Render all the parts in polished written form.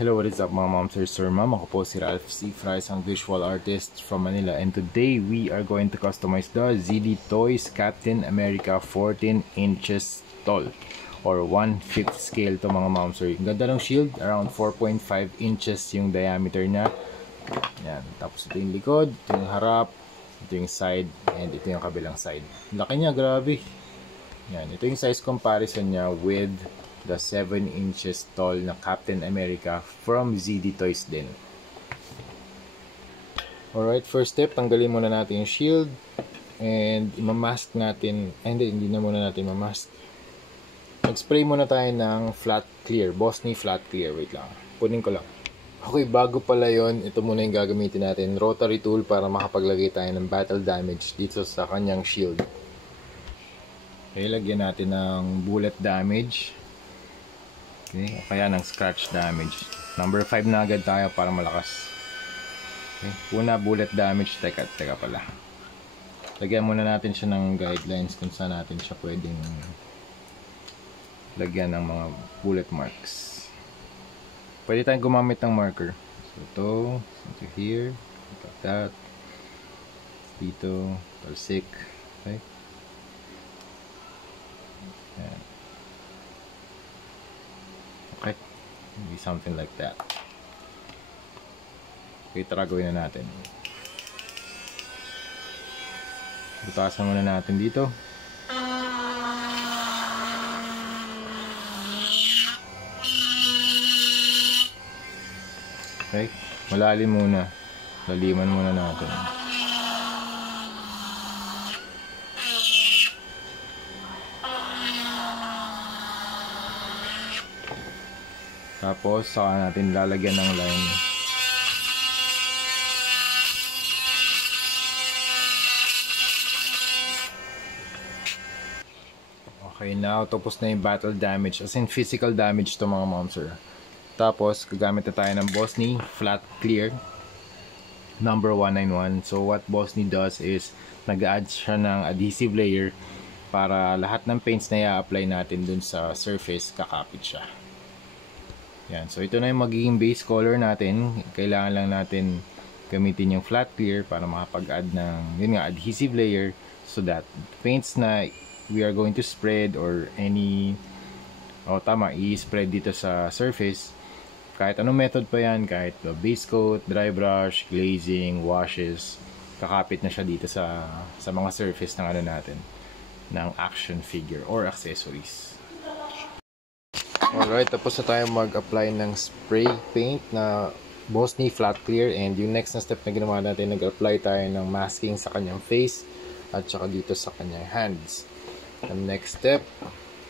Hello, what is up mga moms or sir ma'am? Ako po si Ralph C. Fry, isang visual artist from Manila, and today we are going to customize the ZD Toys Captain America 14 inches tall or 1/5 scale to mga moms. Ang ganda ng shield, around 4.5 inches yung diameter niya. Yan. Tapos ito yung likod, ito yung harap, ito yung side, and ito yung kabilang side. Laki niya, grabe. Yan. Ito yung size comparison niya with the 7 inches tall na Captain America from ZD Toys din. Alright, first step, tanggalin muna natin yung shield and imamask natin. Hindi na muna natin mamask. Mag-spray muna tayo ng flat clear, Bosney flat clear. Wait lang, punin ko lang. Okay, bago pala yon, ito muna yung gagamitin natin, rotary tool, para makapaglagay tayo ng battle damage dito sa kanyang shield. Okay, lagyan natin ng bullet damage. Okay, o kaya ng scratch damage. Number 5 na agad tayo para malakas. Okay, una bullet damage. Teka pala. Lagyan muna natin siya ng guidelines kung saan natin siya pwedeng lagyan ng mga bullet marks. Pwede tayong gumamit ng marker. So ito here, like that. Dito, talsik. Okay. Ayan. Okay, maybe something like that. Okay, tara gawin na natin. Butasan muna natin dito. Okay, malalim muna. Laliman muna natin. Tapos, saka natin lalagyan ng line. Okay, now, tapos na yung battle damage. As in, physical damage to mga monster. Tapos, gagamit na tayo ng Bosney Flat Clear number 191. So, what Bosney does is, nag-add siya ng adhesive layer para lahat ng paints na i-apply natin dun sa surface, kakapit siya. Yan. So, ito na yung magiging base color natin. Kailangan lang natin gamitin yung flat clear para makapag-add ng yun nga, adhesive layer, so that paints na we are going to spread or any i-spread dito sa surface, kahit anong method pa yan, kahit base coat, dry brush, glazing, washes, kakapit na siya dito sa mga surface ng ano natin, ng action figure or accessories. Alright, tapos na tayo mag-apply ng spray paint na Bosney Flat Clear, and yung next na step na ginawa natin, nag-apply tayo ng masking sa kanyang face at saka dito sa kanyang hands. The next step,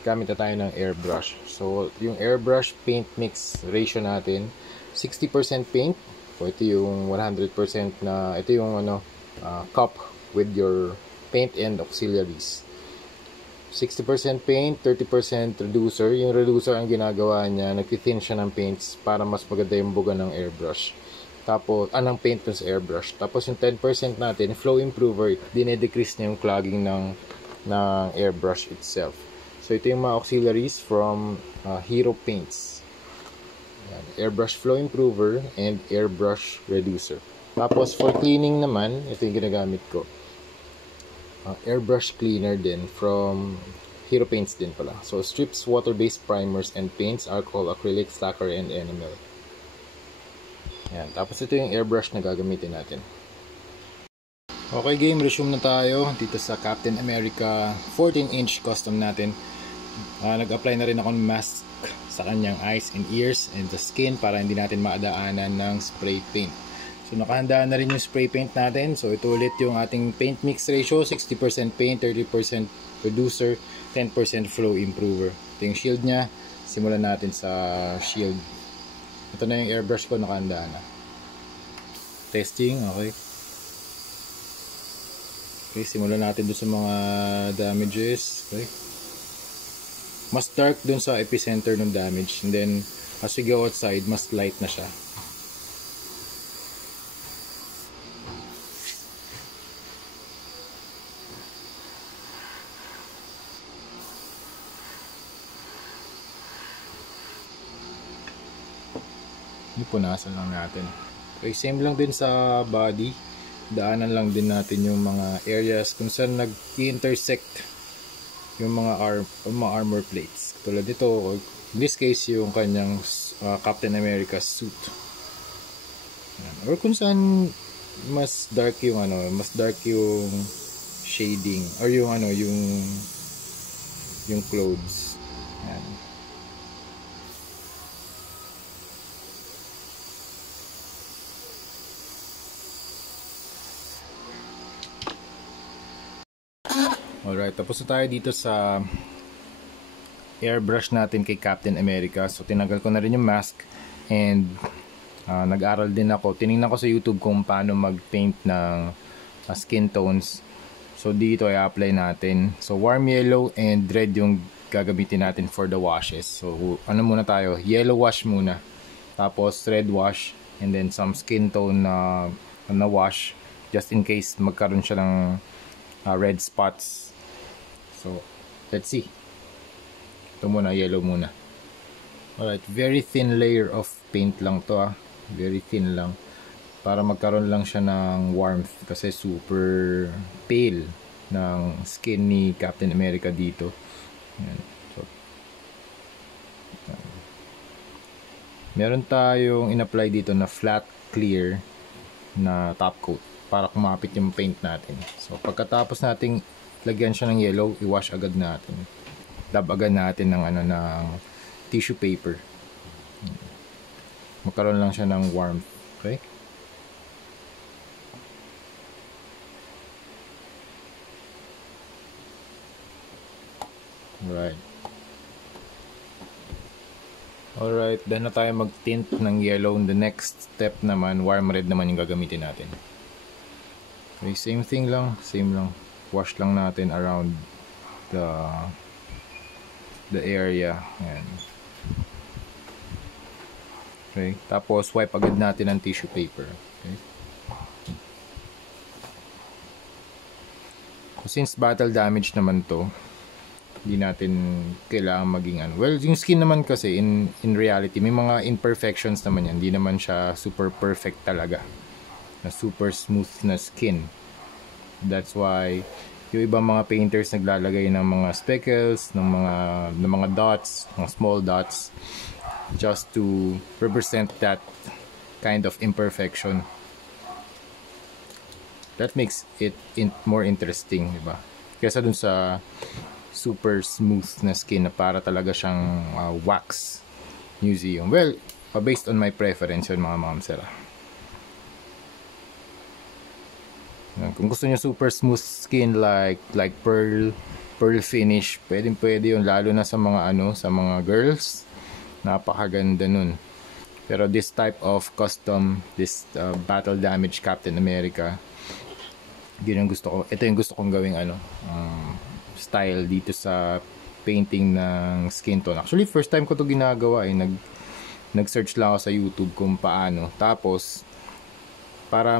gamit na tayo ng airbrush. So, yung airbrush paint mix ratio natin, 60% paint. So, ito yung 100% na, ito yung cup with your paint and auxiliaries. 60% paint, 30% reducer. Yung reducer ang ginagawa niya, nag-thin siya ng paints para mas maganda yung buga ng airbrush. Tapos, ng paint sa airbrush. Tapos yung 10% natin, flow improver, dinedecrease niya yung clogging ng airbrush itself. So, ito yung mga auxiliaries from Hero Paints. Yan, airbrush flow improver and airbrush reducer. Tapos, for cleaning naman, ito yung ginagamit ko. Airbrush cleaner din from Hero Paints din pala. So, strips water-based primers and paints, alcohol, acrylic, lacquer, and enamel. Yan. Tapos ito yung airbrush na gagamitin natin. Okay game, resume na tayo dito sa Captain America 14-inch custom natin. Nag-apply na rin ako ng mask sa kanyang eyes and ears and the skin para hindi natin maadaanan ng spray paint. So, nakahanda na rin yung spray paint natin. So, ito ulit yung ating paint mix ratio. 60% paint, 30% reducer, 10% flow improver. Ito yung shield nya. Simulan natin sa shield. Ito na yung airbrush ko, nakahanda na. Testing, okay. Okay, simulan natin dun sa mga damages. Okay. Mas dark dun sa epicenter ng damage. And then, as we go outside, mas light na siya. Punasan lang natin. Okay, same lang din sa body. Daanan lang din natin yung mga areas kung saan nag-intersect yung mga armor plates. Tulad dito, or in this case, yung kanyang Captain America suit. Or kung saan mas dark yung shading or yung clothes. Yan. Alright, tapos na tayo dito sa airbrush natin kay Captain America. So tinanggal ko na rin yung mask and nag-aral din ako. Tiningnan ko sa YouTube kung paano mag-paint ng skin tones. So dito ay apply natin. So warm yellow and red yung gagamitin natin for the washes. So ano muna tayo? Yellow wash muna. Tapos red wash and then some skin tone na wash just in case magkaroon siya ng red spots. So let's see. Ito muna, yellow muna. Alright, very thin layer of paint lang to very thin lang para magkaroon lang siya ng warmth kasi super pale ng skin ni Captain America dito. Ayan. So, meron tayong in-apply dito na flat clear na top coat para kumapit yung paint natin. So pagkatapos nating lagyan siya ng yellow, i-wash agad natin. Dab agad natin ng tissue paper. Magkaroon lang siya ng warmth. Okay? Alright. Alright, dahil na tayo mag-tint ng yellow. The next step naman, warm red naman yung gagamitin natin. Okay, same thing lang. Same lang. Wash lang natin around the area. Ayan. Okay, tapos wipe agad natin ang tissue paper. Okay. So, since battle damage naman to, hindi natin kailangan maging well, yung skin naman kasi in reality may mga imperfections naman yan. Hindi naman siya super perfect talaga na super smooth na skin. That's why yung ibang mga painters naglalagay ng mga speckles, ng mga dots, ng small dots just to represent that kind of imperfection. That makes it more interesting, diba? Kaysa dun sa super smooth na skin na para talaga siyang wax museum. Well, based on my preference yun, mga mamsera. Kung gusto niyo super smooth skin like pearl finish, pwede yun, lalo na sa mga girls. Napakaganda nun. Pero this type of custom, this battle damage Captain America, yun yung gusto ko. Ito yung gusto kong gawing style dito sa painting ng skin tone. Actually, first time ko to ginagawa nag-search lang ako sa YouTube kung paano. Tapos para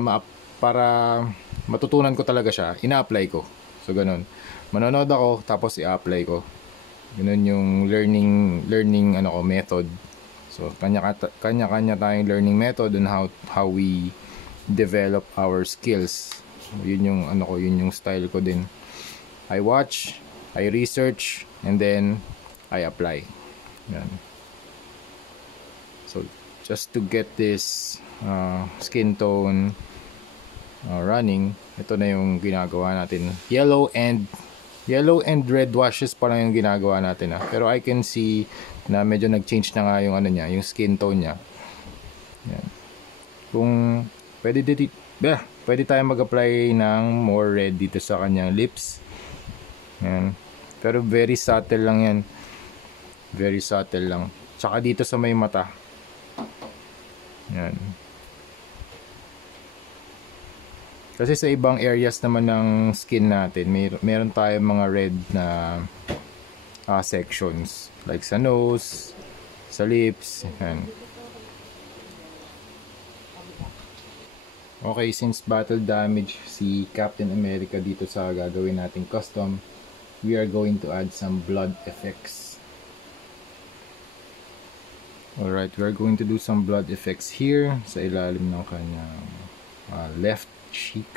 matutunan ko talaga siya, ina-apply ko. So ganun. Manonood ako tapos i-apply ko. Ganun yung learning method. So kanya-kanya tayong learning method on how we develop our skills. Yun yung yun yung style ko din. I watch, I research, and then I apply. Yan. So just to get this skin tone running, ito na yung ginagawa natin. Yellow and red washes pa lang yung ginagawa natin pero I can see na medyo nag-change na nga yung yung skin tone niya. Yan. Kung pwede tayo mag-apply ng more red dito sa kanyang lips. Yan. Pero very subtle lang yan. Very subtle lang. Tsaka dito sa may mata. Yan. Kasi sa ibang areas naman ng skin natin, meron tayong mga red na sections. Like sa nose, sa lips. Yan. Okay, since battle damage si Captain America dito sa gagawin nating custom, we are going to add some blood effects. Alright, we are going to do some blood effects here sa ilalim ng kanyang left cheek.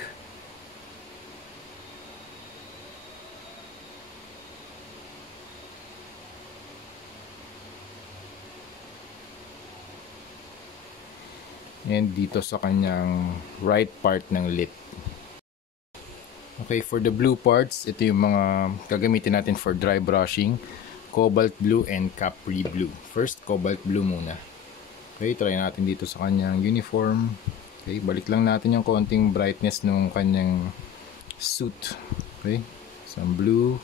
And dito sa kanyang right part ng lip. Okay, for the blue parts, ito yung mga gagamitin natin for dry brushing. Cobalt blue and Capri blue. First, cobalt blue muna. Okay, try natin dito sa kanyang uniform. Okay, balik lang natin yung konting brightness ng kanyang suit. Okay, some blue.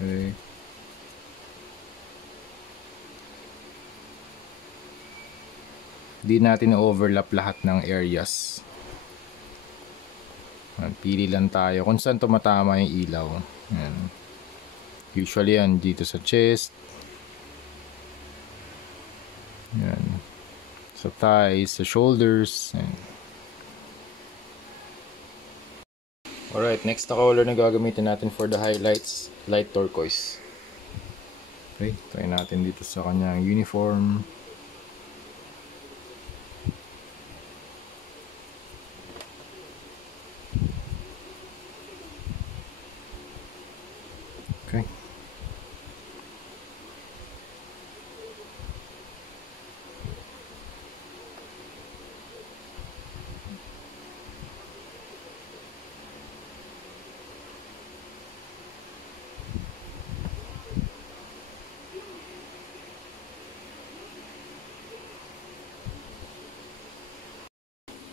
Okay. Di natin na-overlap lahat ng areas. Pili lang tayo kung saan tumatama yung ilaw. Ayan. Usually yan dito sa chest. Ayan. Sa thighs, sa shoulders. Ayan. Alright, next na color na gagamitin natin for the highlights, light turquoise. Okay, try natin dito sa kanyang uniform. Okay.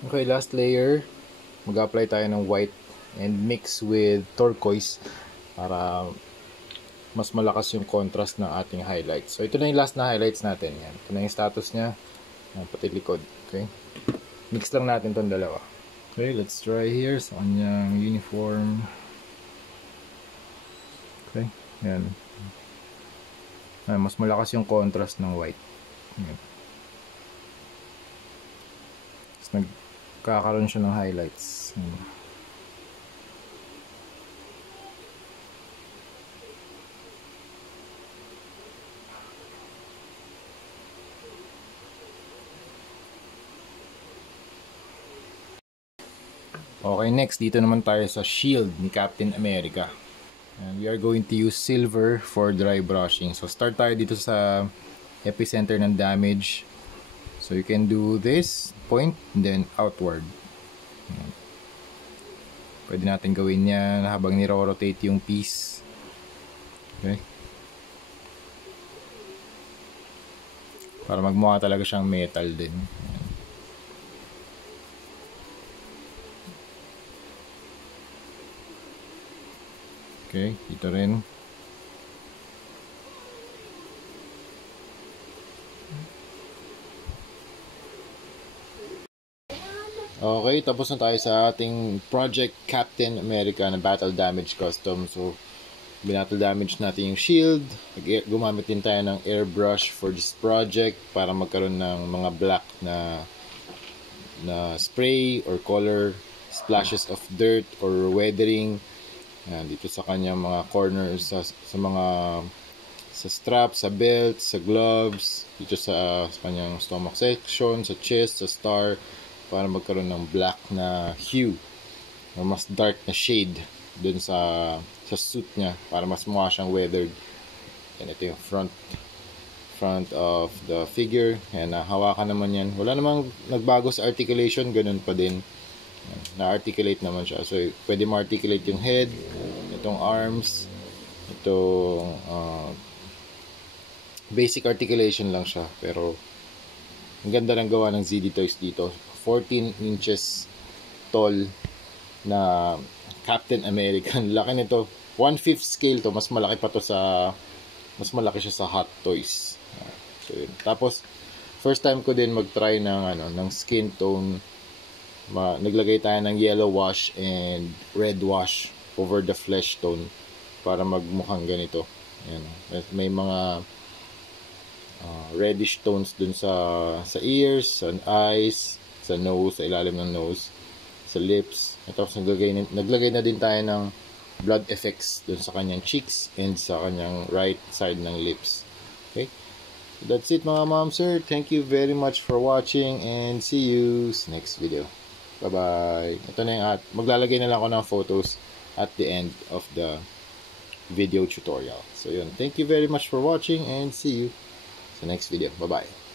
Okay, last layer. Mag-apply tayo ng white and mix with turquoise para mas malakas yung contrast ng ating highlights. So, ito na yung last na highlights natin. Yan. Ito na yung status niya. Yan, pati likod. Okay? Mix lang natin itong dalawa. Okay, let's try here sa kanyang uniform. Okay, yan. Yan, mas malakas yung contrast ng white. Yan. Tapos nagkakaroon siya ng highlights. Yan. Okay, next, dito naman tayo sa shield ni Captain America. And we are going to use silver for dry brushing. So, start tayo dito sa epicenter ng damage. So, you can do this point, and then outward. Pwede natin gawin yan habang niro-rotate yung piece. Okay. Para magmukha talaga siyang metal din. Okay, dito rin. Okay, tapos na tayo sa ating Project Captain America na Battle Damage Custom. So, binattle damage natin yung shield. Gumamit din tayo ng airbrush for this project para magkaroon ng mga black na spray or color, splashes of dirt or weathering. Yan, dito sa kanyang mga corners, sa mga sa strap, sa belt, sa gloves, dito sa kanyang stomach section, sa chest, sa star, para magkaroon ng black na hue or mas dark na shade dun sa suit niya para mas mukha siyang weathered. Yan, ito yung front of the figure. Yan, hawakan naman yan. Wala namang nagbago sa articulation, ganun pa din. Na-articulate naman siya. So, pwede ma-articulate yung head, itong arms, itong basic articulation lang siya. Pero, ang ganda ng gawa ng ZD Toys dito. 14 inches tall na Captain American. Laki nito. 1/5 scale to. Mas malaki pa to sa... Mas malaki siya sa Hot Toys. So, yun. Tapos, first time ko din mag-try ng skin tone. Naglagay tayo ng yellow wash and red wash over the flesh tone para magmukhang ganito. Ayan. May mga reddish tones dun sa ears, sa eyes, sa nose, sa ilalim ng nose, sa lips. At tapos naglagay na din tayo ng blood effects dun sa kanyang cheeks and sa kanyang right side ng lips. Okay? That's it mga ma'am sir. Thank you very much for watching and see you sa next video. Bye-bye. Ito na yung maglalagay na lang ako ng photos at the end of the video tutorial. So yun. Thank you very much for watching and see you sa next video. Bye-bye.